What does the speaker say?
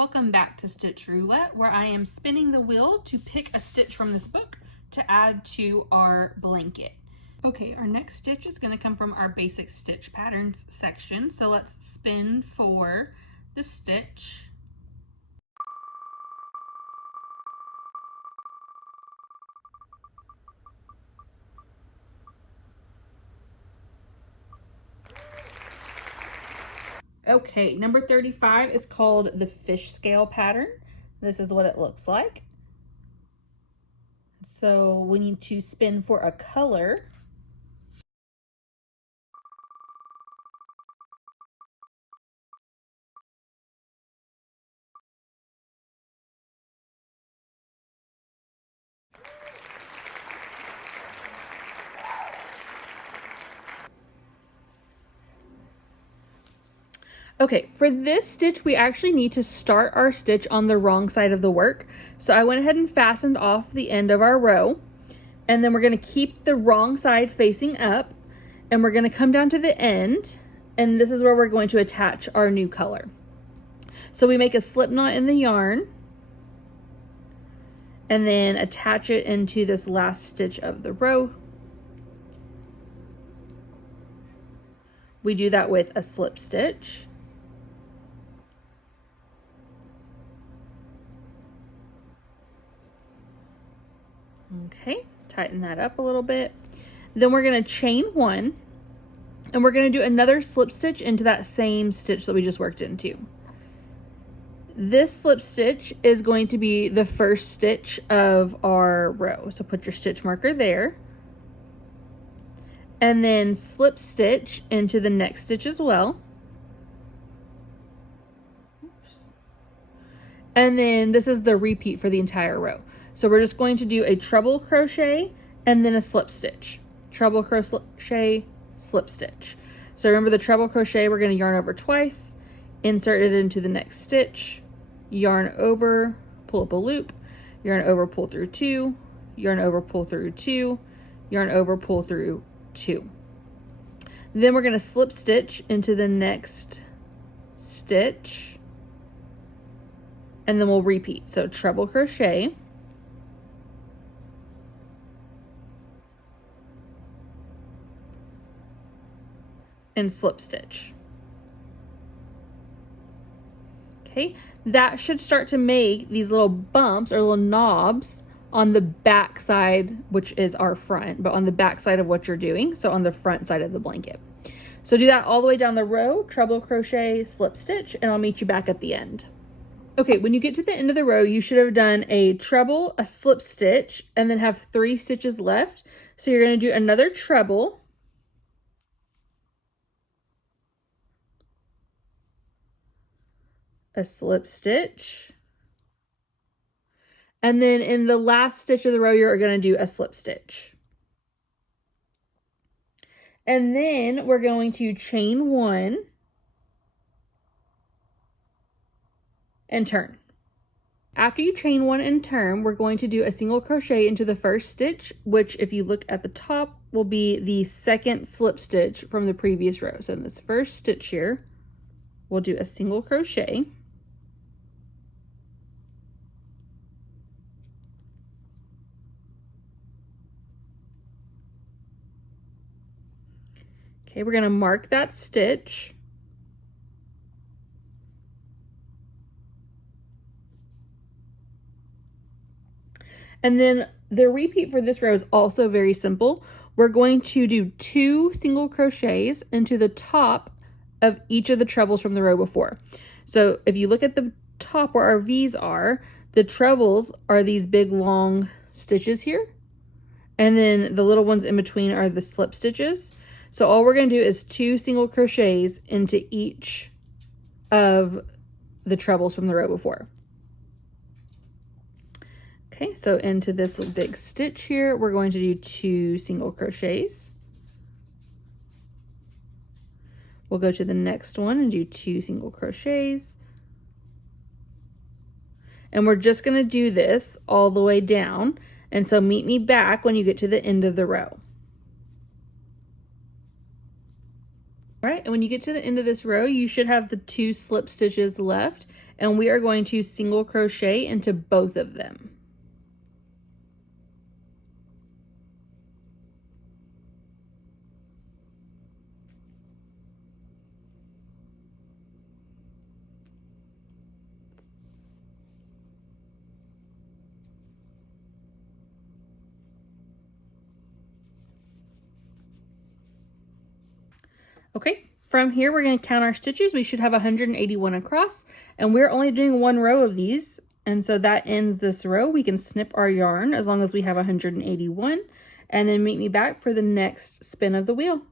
Welcome back to Stitch Roulette, where I am spinning the wheel to pick a stitch from this book to add to our blanket. Okay, our next stitch is going to come from our basic stitch patterns section. So let's spin for the stitch. Okay, number 35 is called the fish scale pattern. This is what it looks like. So we need to spin for a color. Okay, for this stitch, we actually need to start our stitch on the wrong side of the work. So I went ahead and fastened off the end of our row, and then we're gonna keep the wrong side facing up, and we're gonna come down to the end, and this is where we're going to attach our new color. So we make a slip knot in the yarn, and then attach it into this last stitch of the row. We do that with a slip stitch. Okay, tighten that up a little bit. Then we're going to chain one, and we're going to do another slip stitch into that same stitch that we just worked into. This slip stitch is going to be the first stitch of our row. So put your stitch marker there. And then slip stitch into the next stitch as well. Oops. And then this is the repeat for the entire row. So we're just going to do a treble crochet and then a slip stitch. Treble crochet, slip stitch. So remember the treble crochet, we're going to yarn over twice, insert it into the next stitch, yarn over, pull up a loop, yarn over, pull through two, yarn over, pull through two, yarn over, pull through two. Then we're going to slip stitch into the next stitch, and then we'll repeat. So treble crochet, and slip stitch. Okay, that should start to make these little bumps or little knobs on the back side, which is our front, but on the back side of what you're doing, so on the front side of the blanket. So do that all the way down the row, treble crochet, slip stitch, and I'll meet you back at the end. Okay, when you get to the end of the row, you should have done a treble, a slip stitch, and then have 3 stitches left. So you're going to do another treble, a slip stitch, and then in the last stitch of the row, you're going to do a slip stitch. And then we're going to chain one and turn. After you chain one and turn, we're going to do a single crochet into the first stitch, which if you look at the top will be the second slip stitch from the previous row. So in this first stitch here, we'll do a single crochet. Okay, we're going to mark that stitch. And then the repeat for this row is also very simple. We're going to do 2 single crochets into the top of each of the trebles from the row before. So if you look at the top where our V's are, the trebles are these big long stitches here. And then the little ones in between are the slip stitches. So all we're going to do is 2 single crochets into each of the trebles from the row before. Okay, so into this big stitch here, we're going to do 2 single crochets. We'll go to the next one and do 2 single crochets. And we're just going to do this all the way down. And so meet me back when you get to the end of the row. All right, and when you get to the end of this row, you should have the 2 slip stitches left, and we are going to single crochet into both of them. Okay, from here we're going to count our stitches. We should have 181 across, and we're only doing 1 row of these, and so that ends this row. We can snip our yarn as long as we have 181, and then meet me back for the next spin of the wheel.